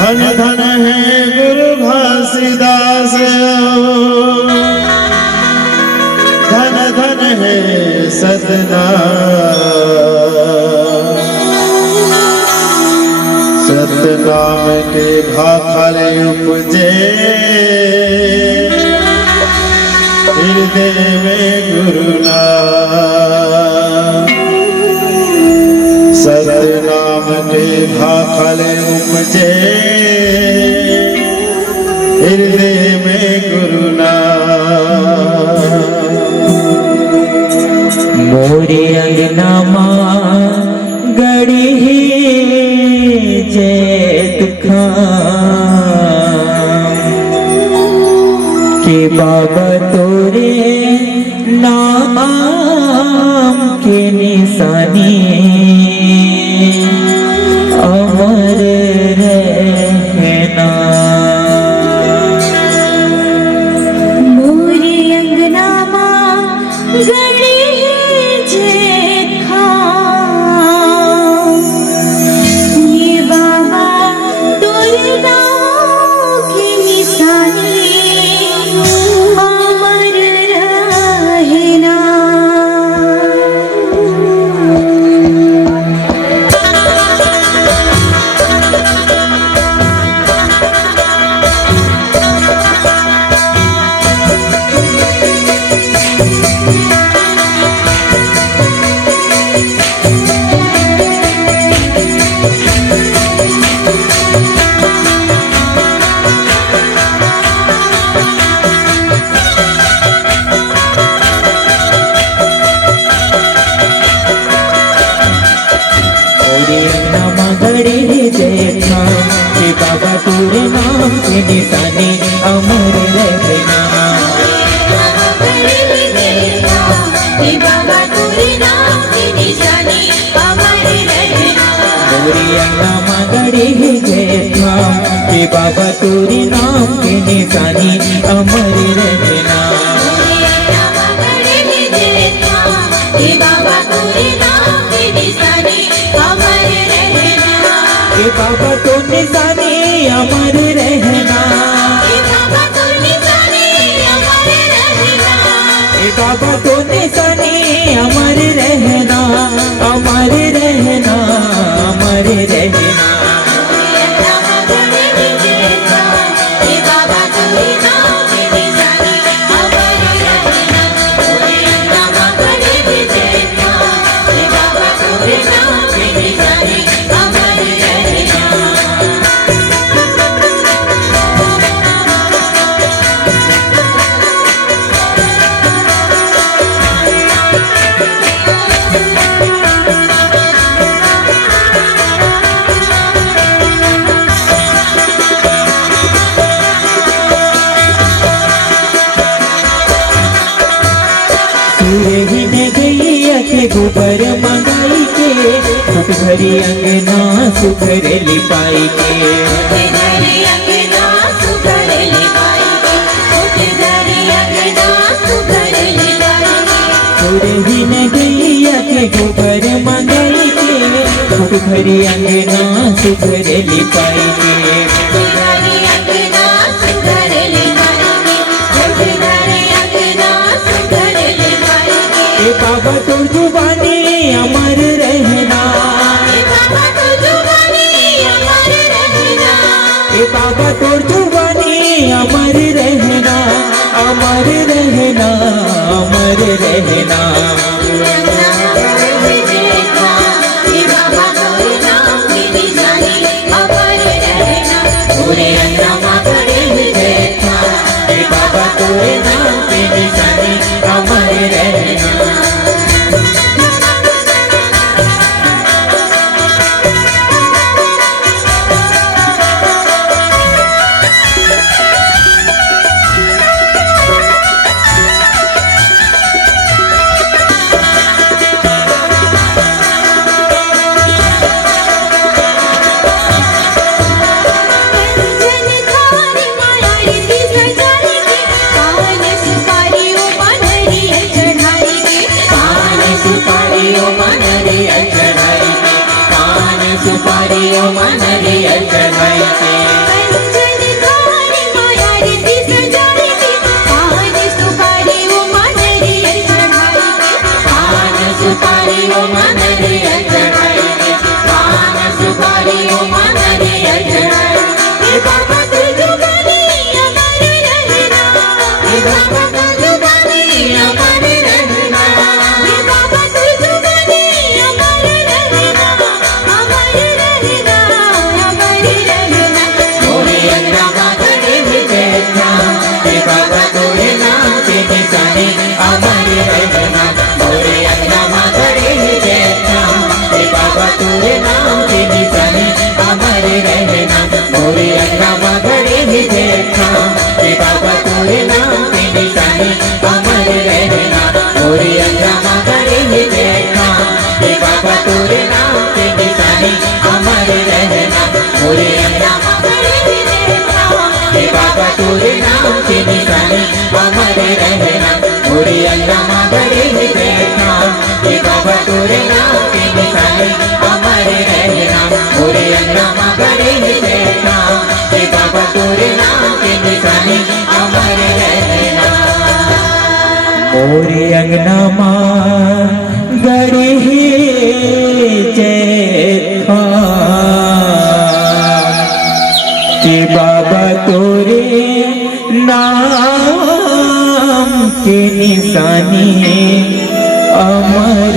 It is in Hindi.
धन धन है गुरु घासीदास, धन धन है सतनाम। सतनाम के भाखल उपजे हृदय में गुरु नाम। सतनाम के भाखल उपजे हृदय में गुरु नाम। मोरे अंगना माँ गड़ी जैत खां के बाबा तोरे नाम के निशानी अमर रहना। मोरे अंगना माँ गड़ी जैत खां ये बाबा तोरे नाम की निशानी अमर रहना। बाबा तोरे नाम के निशानी अमर रहना। बाबा तोरे नाम की निशानी अमर रहना। मोरी अंगना मगड़ी जैठा के बाबा तोरे नाम के निशानी अमर रहना। बाबा तोरे नाम की निशानी अमर रहना। बाबा तो निशानी अमर रहना। बाबा तो निशानी अमर रहना। बाबा तो निशानी अमर रहना, अमर रहना, अमर रहना। बाबा तोरे नाम की निशानी अमर रहना। बाबा तोरे नाम की निशानी अमर रहना। ही ने गैया के गोबर मंगाई के सुख भरी अंगना सुखर लिपाई के। ही ने गैया के गोबर मंगाई के सुख भरी अंगना सुखर लिपाई के। बाबा तो जुबानी अमर रहना। बाबा तो जुबानी अमर रहना। बाबा तो जुबानी अमर रहना, अमर रहना, अमर रहना। बाबा तोरे नाम की निशानी अमर रहना। पूरे अंगना खड़े जैठा बाबा तोरे नाम की निशानी अमर रहना। रंजन मोरे अंगना मगड़े ही देखा कि बाबा तोरे नाम की निशानी अमर रहना मोरे अंगना मगड़े ही देखा कि बाबा तोरे नाम की निशानी अमर रहना मोरे अंगना मगड़े ही देखा कि बाबा तोरे नाम की निशानी अमर रहना मोरे अंगना मगड़े ही देखा कि बाबा तोरे नाम की निशानी अमर रहना मोरे अंगना मगड़े ही देखा कि बाबा तोरे नाम की निशानी अमर रहना मोरे अंगना मगड़े ही देखा कि बाबा तोरे नाम की निशानी अमर